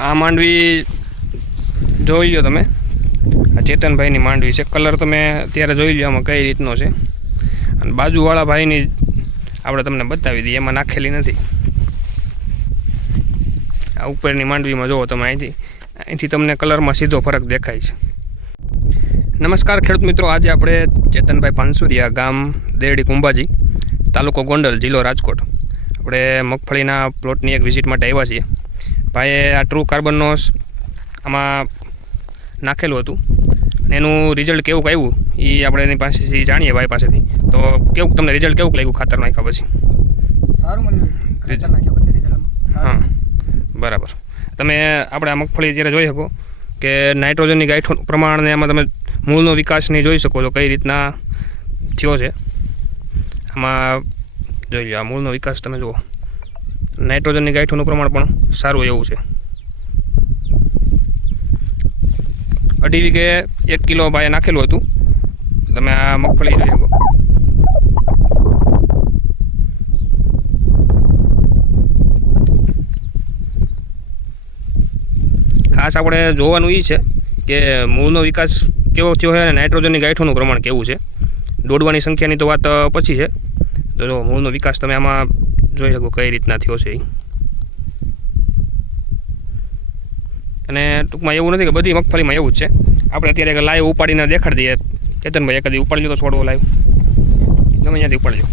આ માંડવી જોઈ લો તમે. આ ચેતનભાઈની માંડવી છે. કલર તમે અત્યારે જોઈ લો આમાં કઈ રીતનો છે. અને બાજુવાળા ભાઈની આપણે તમને બતાવી દઈએ. એમાં નાખેલી નથી. આ ઉપરની માંડવીમાં જુઓ તમે અહીંથી. અહીંથી તમને કલરમાં સીધો ફરક દેખાય છે. નમસ્કાર ખેડૂત મિત્રો. આજે આપણે ચેતનભાઈ પાનસુરિયા ગામ દેરડી કુંભાજી, તાલુકો ગોંડલ, જિલ્લો રાજકોટ. આપણે મગફળીના પ્લોટની એક વિઝિટ માટે આવ્યા છીએ. ભાઈએ આ ટ્રુ કાર્બનનો આમાં નાખેલું હતું. અને એનું રિઝલ્ટ કેવું આવ્યું એ આપણે એની પાસેથી જાણીએ ભાઈ પાસેથી. તો કેવું તમને રિઝલ્ટ કેવું લાગ્યું ખાતર નાખ્યા પછી? સારું મળ્યું. ખાતર નાખ્યા પછી રિઝલ્ટ હા. બરાબર. તમે આપણે આ મગફળી જ્યારે જોઈ શકો કે નાઇટ્રોજનની ગાંઠોનું પ્રમાણને એમાં તમે મૂળનો વિકાસની જોઈ શકો છો કઈ રીતના થયો છે. આમાં જોઈ લો આ મૂળનો વિકાસ તમે જુઓ. નાઇટ્રોજનની ગાંઠોનું પ્રમાણ પણ સારું એવું છે. અઢી વીઘે એક કિલો ભાઈએ નાખેલું હતું. તમે આ મગફળી જોઈ શકો. ખાસ આપણે જોવાનું એ છે કે મૂળનો વિકાસ કેવો થયો છે અને નાઇટ્રોજનની ગાંઠોનું પ્રમાણ કેવું છે? દોડવાની સંખ્યાની તો વાત પછી છે. તો જો મૂળનો વિકાસ તમે આમાં જોઈ શકો કઈ રીતના થયો છે અને ટૂંકમાં એવું નથી કે બધી મગફળીમાં એવું જ છે. આપણે અત્યારે લાઈવ ઉપાડીને દેખાડી દઈએ. ચેતનભાઈ એકાદી ઉપાડી લો તો છોડવો લાઈવ ગમે ત્યાંથી ઉપાડજો.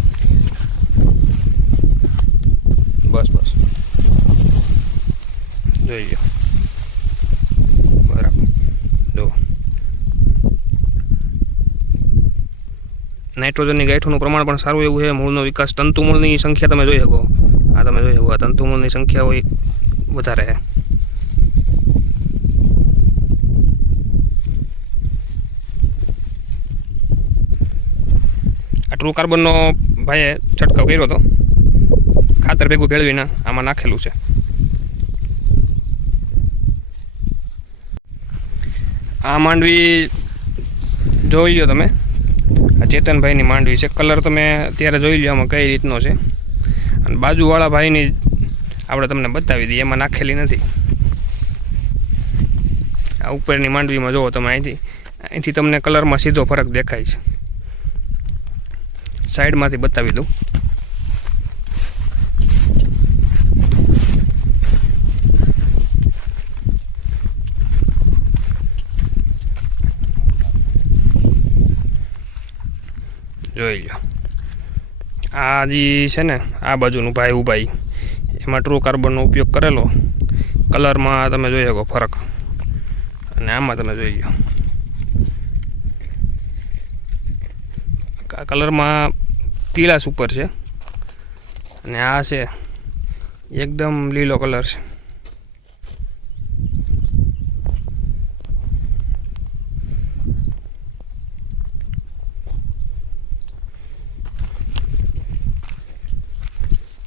બસ બસ. જોઈ લો બરાબર જો નાઇટ્રોજનની ગાંઠોનું પ્રમાણ પણ સારું એવું છે. મૂળનો વિકાસ તંતુમૂળની સંખ્યા તમે જોઈ શકો. આ તમે જોઈ શકો. આ તંતુમૂળની સંખ્યા હોય વધારે છે. આ ટ્રુ કાર્બનનો ભાઈએ છંટકાવ કર્યો હતો. ખાતર ભેગું ભેળવીને આમાં નાખેલું છે. આ માંડવી જોઈ લો તમે. ચેતનભાઈની માંડવી છે. કલર તમે અત્યારે જોઈ લો આમાં કઈ રીતનો છે. અને બાજુવાળા ભાઈની આપણે તમને બતાવી દઈએ, એમાં નાખેલી નથી. આ ઉપરની માંડવીમાં જુઓ તમે અહીંથી. અહીંથી તમને કલરમાં સીધો ફરક દેખાય છે. સાઈડમાંથી બતાવી દઉં. જોઈ લો આ જે છે ને, આ બાજુનું ભાઈ ઉભાઈ એમાં ટ્રુ કાર્બનનો ઉપયોગ કરેલો. કલરમાં તમે જોઈ શકો ફરક. અને આમાં તમે જોઈ લો કલરમાં પીળાશ ઉપર છે. અને આ છે, એકદમ લીલો કલર છે.